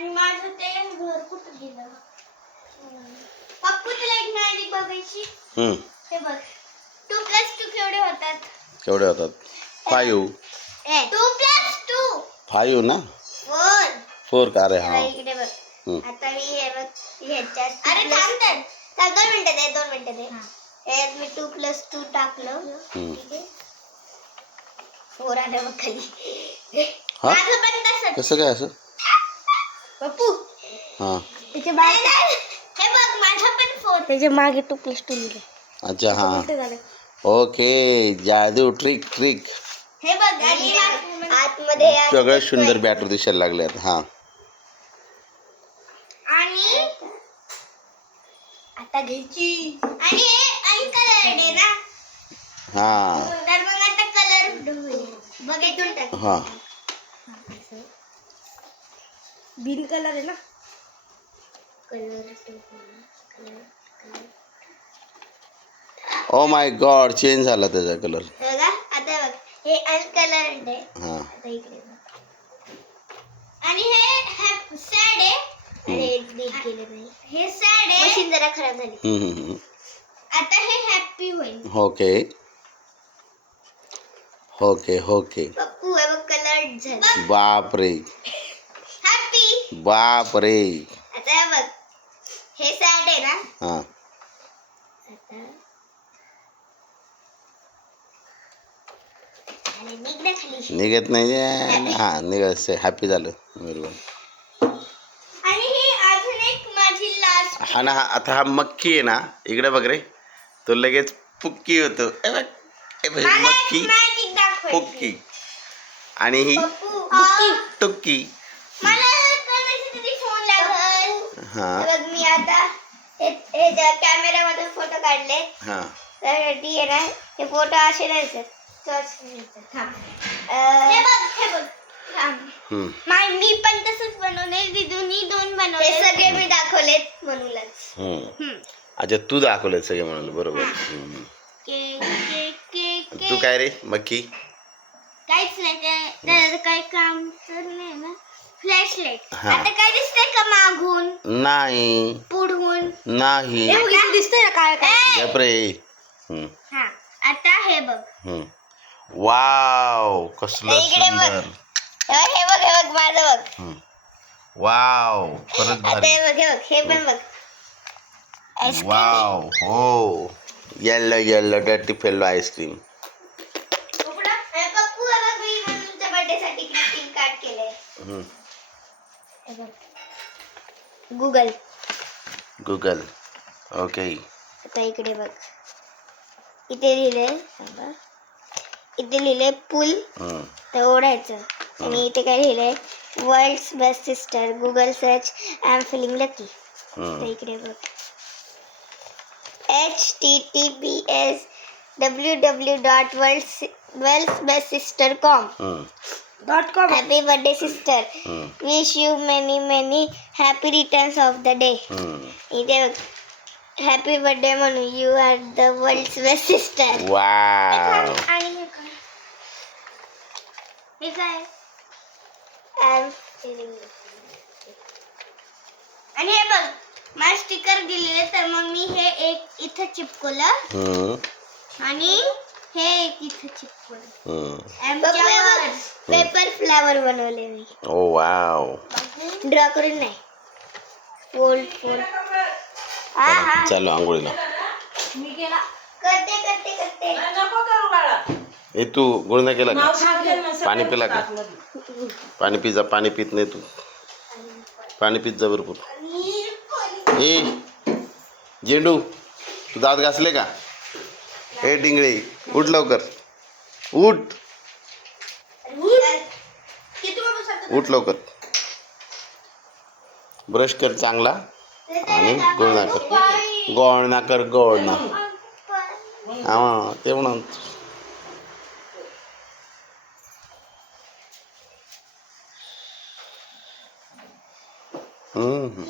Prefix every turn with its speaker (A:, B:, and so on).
A: आणि माझं ते घर कुठं गेलं? पप्पू तुला एक मॅजिक बघायची.
B: हम्म.
A: हे बघ. टू प्लस टू केवढे होतात?
B: केवढे होतात? Five
A: two plus two
B: five ना?
A: फोर
B: फोर का? रे हा.
A: इकडे बघ.
B: हम्म.
A: आता मी हे बघ ह्याच्यात अरे थांब तर. थांब दोन मिनिटं दे दोन मिनिटं दे. ह्यात मी टू प्लस टू टाकलं.
B: हम्म.
A: ठीक आहे. फोर आलं बघ खाली.
B: हा?
A: माझं पण तसंच.
B: कसं काय असं?
A: पप्पू
B: हा.
A: त्याच्या बाहेर हे बघ माझा पण फोन त्याच्यामागे टू प्लस टू लिहिले
B: अच्छा हा. ओके जादू ट्रिक ट्रिक
A: हे बघ आणि आतमध्ये
B: सुंदर बॅटर दिसायला लागले आहेत हा.
A: आणि आता घ्यायची. आणि हे अनकलर आहे ना?
B: हा.
A: तर मग आता कलर बघ इथून टाक.
B: हा.
A: बिन कलर आहे ना? Colour colour
B: oh my god change झाला त्याचा कलर.
A: बघा आता बघ हे अनकलर आहे.
B: हा.
A: आता इकडे बघ. आणि हे सॅड आहे. अरे नाही. हे सॅड आहे. मशीन जरा खराब झाली.
B: हम्म, हम्म, हम्म.
A: आता हे हॅपी होईल.
B: ओके ओके ओके
A: पप्पू हे बघ कलर झाला.
B: बाप रे
A: हॅपी
B: बाप रे
A: आता हे बघ हे आहे ना?
B: हा.
A: आता. आणि निघ ना खाली.
B: निघत नाही हा निघत हॅपी झालं. बरोबर.
A: आणि ही अजून एक माझी लास्ट
B: हा ना हा आता हा मक्की आहे ना इकडे बघ रे. तो लगेच पुक्की होतो. ए बघ, ए बघ,
A: मला एक
B: मक्की.
A: मॅजिक
B: पुक्की. आणि ही
A: पप्पू
B: टुक्की. हा.
A: बघ मी आता कॅमेरा मधून फोटो काढले
B: हा.
A: तर ती आहे ना हे फोटो असे नाही सर हे हे मी पण तसंच बनवले दिदूनी दोन बनवले. हे सगळे मी दाखवलेत म्हणूनच.
B: हम्म. अच्छा तू दाखवलं सगळे म्हणाल बरोबर. हम्म.
A: के के के
B: तू काय रे मक्की?
A: काहीच नाही ते काही काम तर नाही ना. फ्लॅश लाइट
B: हा.
A: आता काय दिसतंय का मागून?
B: नाही.
A: पुढून?
B: नाही.
A: दिसतंय ना काय
B: गप रे हम्म.
A: हा. आता हे बघ.
B: हम्म. वाव कसलं
A: इकडे बघ.
B: सुंदर.
A: हे बघ हे बघ माझं बघ.
B: हम्म. वाव खरंच
A: आता
B: भारी.
A: हे बघ हे बघ हे पण बघ.
B: वाव हो. Yellow yellow dirty fellow ice cream
A: Pappu बघ मी तुमच्या बर्थडे साठी ग्रीटिंग कार्ड केलंय. गुगल
B: गुगल ओके
A: आता इकडे बघ. इथे लिहिले इथे लिहिले पूल. तर ओढायचं. आणि इथे काय लिहिलंय world's best sister Google search I'm feeling lucky तर. इकडे बघ. H T T P S W W dot world wells best sister com. Dot com happy birthday sister. Wish you many many happy returns of the day. इथे बघ happy birthday म्हणून you are the world's best sister
B: wow
A: आणि हे काय हे काय feeling lucky. आणि हे बघ मला स्टिकर दिलेले तर मग मी हे एक इथं चिपकवलं. आणि हे एक इथं चिपकवलं. फ्लावर बनवले मी.
B: ओ वाव.
A: ड्रॉ करून नाही. फोल्ड फोल्ड हा हा.
B: चालू आंघोळीला.
A: करते करते करते.
B: ए तू गुळ नाही केला का? पाणी पिला का? पाणी पिजा पाणी पित नाही तू. पाणी पित जा भरपूर. ए झेंडू तू दात घासले का? ए डिंगळे उठ लवकर. उठ. उठ लवकर. ब्रश कर चांगला आणि गोळणा कर. गोळणा कर गोळणा हा ते म्हणून हम्म.